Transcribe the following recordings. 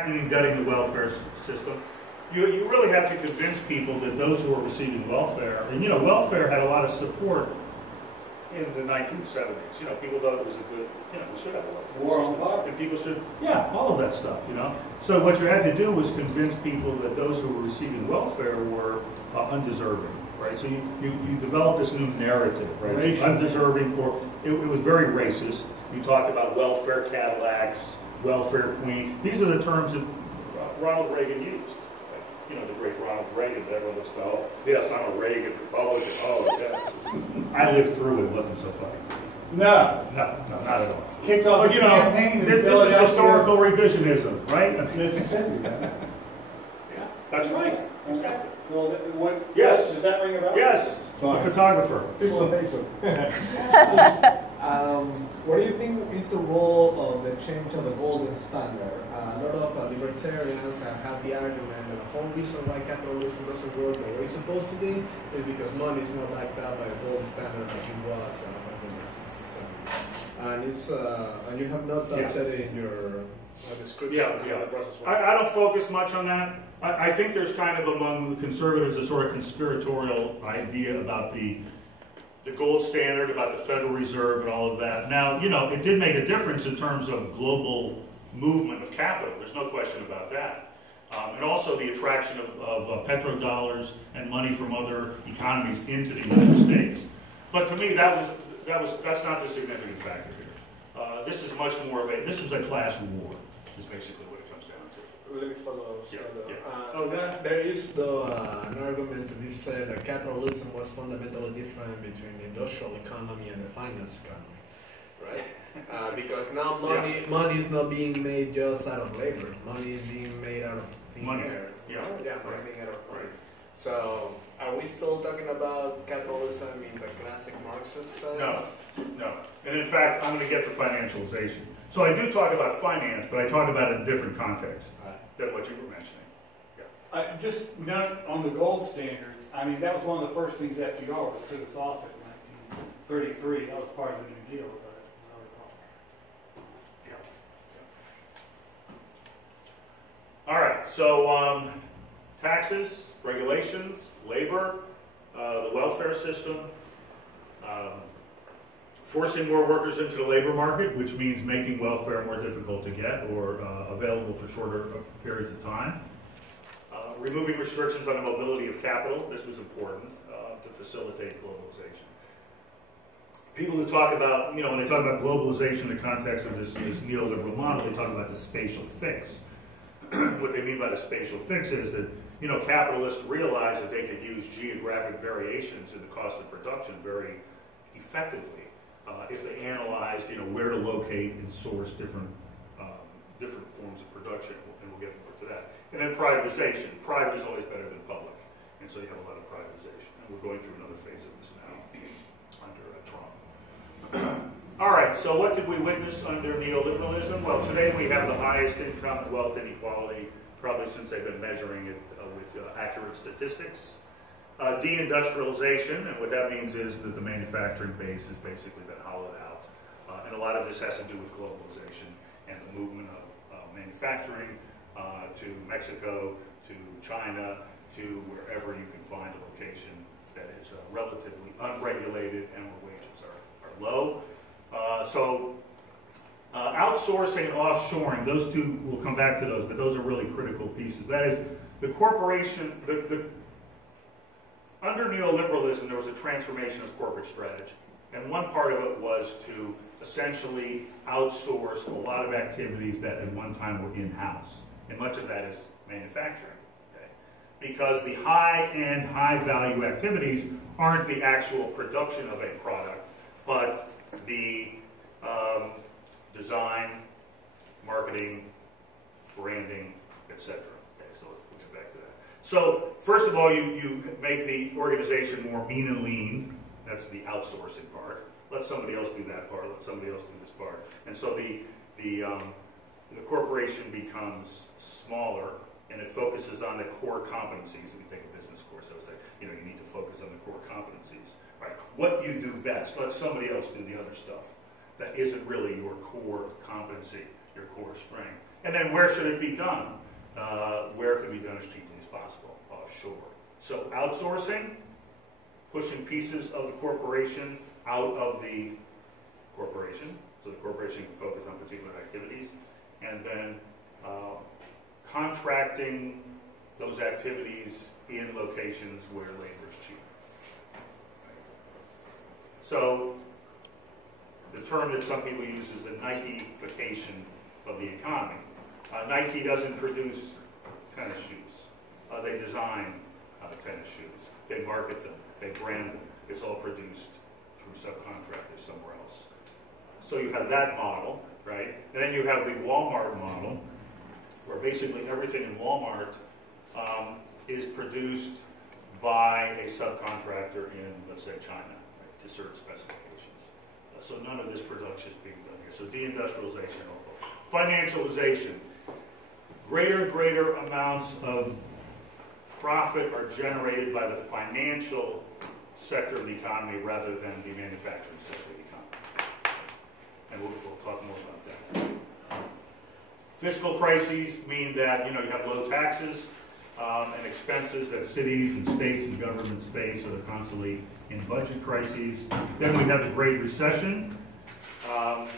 and gutting the welfare system, you really have to convince people that those who are receiving welfare, and welfare had a lot of support in the 1970s. People thought it was a good, we should have a welfare war on poverty. And people should, all of that stuff, So what you had to do was convince people that those who were receiving welfare were undeserving, right? So you developed this new narrative, right? Undeserving, or it was very racist. You talked about welfare Cadillacs, welfare queen. These are the terms that Ronald Reagan used. The great Ronald Reagan, that everyone looks about, oh, yes, I'm a Reagan Republican. Oh, yes. I lived through it. It wasn't so funny. No, not at all. Kicked off the campaign. This is historical revisionism, right? Mississippi. Yeah, that's right. Exactly. So yes. Does that ring a bell? Yes. The photographer. People on Facebook. What do you think is the role of the change of the golden standard? A lot of libertarians have the argument that the whole reason why capitalism doesn't work the way it's supposed to be is because money is not backed up by a gold standard like it was back in the 60s, 70s. And you have not touched it in your description. I don't focus much on that. I think there's kind of among the conservatives a sort of conspiratorial idea about the gold standard, about the Federal Reserve and all of that. Now, it did make a difference in terms of global movement of capital. There's no question about that. And also the attraction of petrodollars and money from other economies into the United States. But to me, that's not the significant factor here. This is much more of this is a class war, is basically what it comes down to. Let me follow. There is an argument to be said that capitalism was fundamentally different between the industrial economy and the finance economy, right? Because now money is not being made just out of labor. Money is being made out of thin air. Yeah, money being out of money. So, are we still talking about capitalism in the classic Marxist sense? No. And in fact, I'm going to get to financialization. So I do talk about finance, but I talk about it in a different context than what you were mentioning. Just not on the gold standard. I mean, that was one of the first things FDR took us off in 1933. That was part of the New Deal. All right, so taxes, regulations, labor, the welfare system, forcing more workers into the labor market, which means making welfare more difficult to get or available for shorter periods of time. Removing restrictions on the mobility of capital. This was important to facilitate globalization. People who talk about, when they talk about globalization in the context of this neoliberal model, they talk about the spatial fix. What they mean by the spatial fix is that, capitalists realized that they could use geographic variations in the cost of production very effectively if they analyzed, where to locate and source different forms of production, and we'll get more to that. And then privatization. Private is always better than public, and so you have a lot of privatization. And we're going through another phase of this now under Trump. All right, so what did we witness under neoliberalism? Well, today we have the highest income and wealth inequality probably since they've been measuring it with accurate statistics. Deindustrialization, and what that means is that the manufacturing base has basically been hollowed out. And a lot of this has to do with globalization and the movement of manufacturing to Mexico, to China, to wherever you can find a location that is relatively unregulated and where wages are low. So outsourcing and offshoring, those two, we'll come back to those, but those are really critical pieces. That is, the corporation, under neoliberalism, there was a transformation of corporate strategy. And one part of it was to essentially outsource a lot of activities that at one time were in-house. And much of that is manufacturing. Okay? Because the high-end, high-value activities aren't the actual production of a product, but the design, marketing, branding, etc. Okay, so we'll get back to that. So first of all, you make the organization more mean and lean. That's the outsourcing part. Let somebody else do that part. Let somebody else do this part. And so the corporation becomes smaller, and it focuses on the core competencies. If you take a business course, I would say, you need to focus on the core competencies. Right? What you do best. Let somebody else do the other stuff that isn't really your core competency, your core strength. And then where should it be done? Where it can be done as cheaply as possible, offshore. So outsourcing, pushing pieces of the corporation out of the corporation, so the corporation can focus on particular activities, and then contracting those activities in locations where labor is cheap. So the term that some people use is the Nike-fication of the economy. Nike doesn't produce tennis shoes. They design tennis shoes. They market them. They brand them. It's all produced through subcontractors somewhere else. So you have that model, right? And then you have the Walmart model, where basically everything in Walmart is produced by a subcontractor in, let's say, China, right, to certain specifications. So none of this production is being done here. So deindustrialization, financialization. Greater and greater amounts of profit are generated by the financial sector of the economy rather than the manufacturing sector of the economy. And we'll talk more about that. Fiscal crises mean that you have low taxes and expenses that cities and states and governments face, so they're constantly in budget crises. Then we have the Great Recession. I'm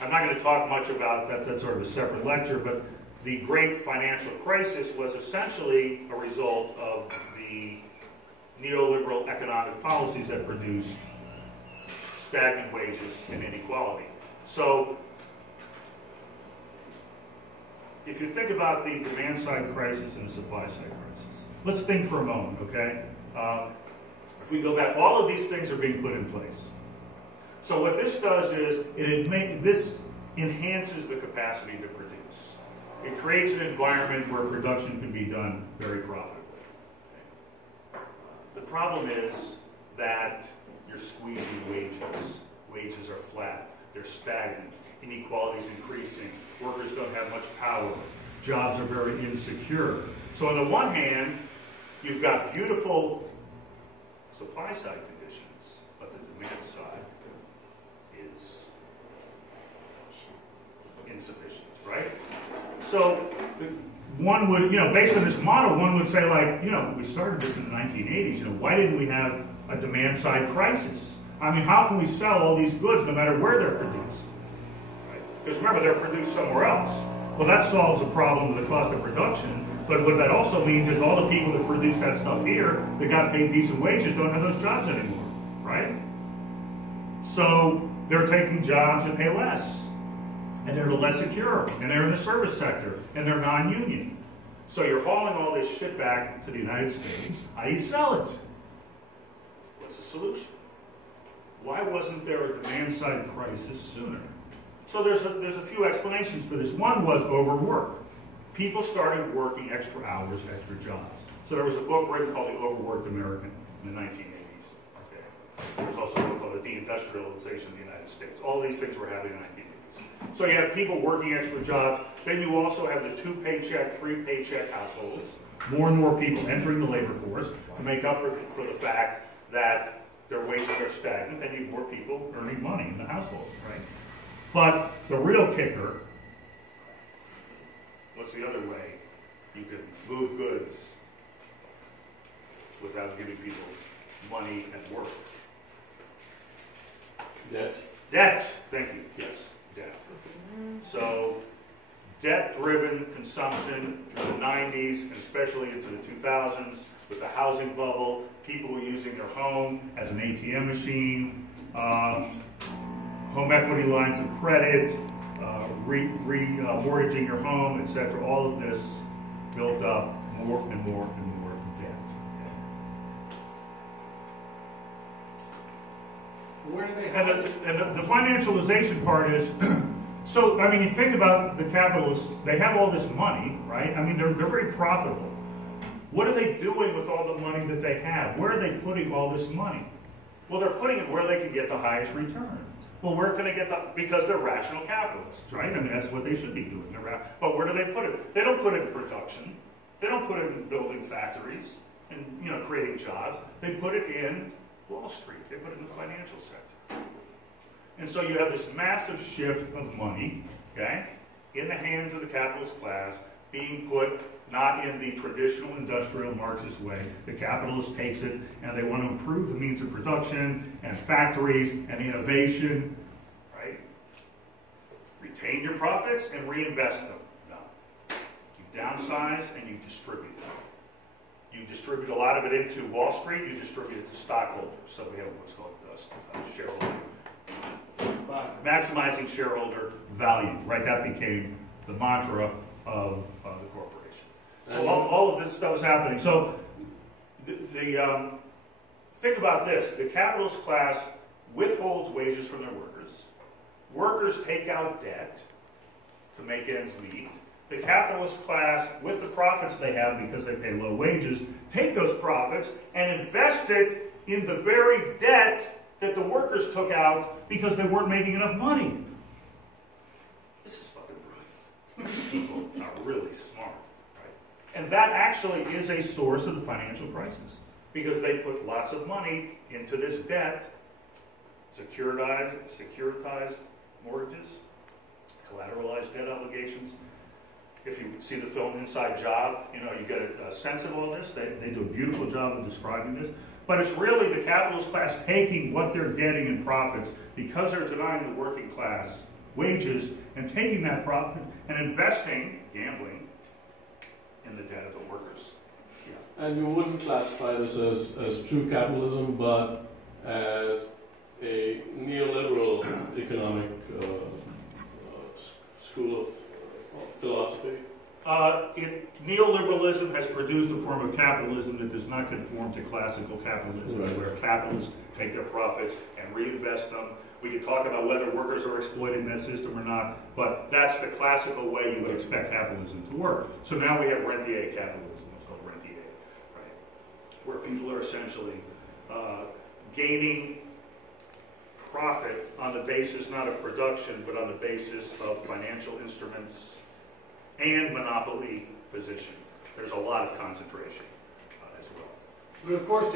not going to talk much about that. That's sort of a separate lecture, but the Great Financial Crisis was essentially a result of the neoliberal economic policies that produced stagnant wages and inequality. So if you think about the demand-side crisis and the supply-side crisis, let's think for a moment, okay? If we go back, all of these things are being put in place. So what this does is, this enhances the capacity to produce. It creates an environment where production can be done very profitably. The problem is that you're squeezing wages. Wages are flat. They're stagnant. Inequality is increasing. Workers don't have much power. Jobs are very insecure. So on the one hand, you've got beautiful supply-side conditions, but the demand side is insufficient, right? So one would, based on this model, one would say, like, we started this in the 1980s. Why didn't we have a demand-side crisis? I mean, how can we sell all these goods no matter where they're produced? Right? Because remember, they're produced somewhere else. Well, that solves the problem with the cost of production. But what that also means is all the people that produce that stuff here, that got paid decent wages, don't have those jobs anymore, right? So they're taking jobs that pay less. And they're less secure, and they're in the service sector, and they're non-union. So you're hauling all this shit back to the United States. How do you sell it? What's the solution? Why wasn't there a demand-side crisis sooner? So there's a few explanations for this. One was overwork. People started working extra hours, extra jobs. So there was a book written called The Overworked American in the 1980s. Okay. There was also a book called The Deindustrialization of the United States. All these things were happening in the 1980s. So you have people working extra jobs. Then you also have the 2-paycheck, 3-paycheck households. More and more people entering the labor force to make up for the fact that their wages are stagnant. Then you have more people earning money in the households, right? But the real kicker, what's the other way you can move goods without giving people money at work? Debt. Debt. Thank you. Yes, debt. So debt-driven consumption through the 90s and especially into the 2000s with the housing bubble, people were using their home as an ATM machine, home equity lines of credit, mortgaging your home, etc. All of this built up more and more and more debt. Where do they And have the financialization part is, so, I mean, you think about the capitalists, they have all this money, right? I mean, they're very profitable. What are they doing with all the money that they have? Where are they putting all this money? Well, they're putting it where they can get the highest return. Well, where can they get the, because they're rational capitalists, right? I mean, that's what they should be doing. But where do they put it? They don't put it in production. They don't put it in building factories and, creating jobs. They put it in Wall Street. They put it in the financial sector. And so you have this massive shift of money, okay, in the hands of the capitalist class, being put not in the traditional industrial Marxist way. The capitalist takes it and they want to improve the means of production and factories and innovation, right? Retain your profits and reinvest them. No. You downsize and you distribute them. You distribute a lot of it into Wall Street, you distribute it to stockholders. So we have what's called shareholder. Maximizing shareholder value, right? That became the mantra of the corporation. So all of this stuff is happening. So think about this. The capitalist class withholds wages from their workers. Workers take out debt to make ends meet. The capitalist class, with the profits they have because they pay low wages, take those profits and invest it in the very debt that the workers took out because they weren't making enough money. This is fucking brilliant. These people are really smart, right? And that actually is a source of the financial crisis because they put lots of money into this debt, securitized mortgages, collateralized debt obligations. If you see the film Inside Job, you get a sense of all this. They do a beautiful job of describing this. But it's really the capitalist class taking what they're getting in profits because they're denying the working class wages and taking that profit and investing, gambling, in the debt of the workers. Yeah. And you wouldn't classify this as true capitalism, but as a neoliberal economic school of philosophy? Neoliberalism has produced a form of capitalism that does not conform to classical capitalism, right, where capitalists take their profits and reinvest them. We could talk about whether workers are exploited in that system or not, but that's the classical way you would expect capitalism to work. So now we have rentier capitalism, what's called rentier, right? Where people are essentially gaining profit on the basis not of production, but on the basis of financial instruments and monopoly position. There's a lot of concentration as well. But of course,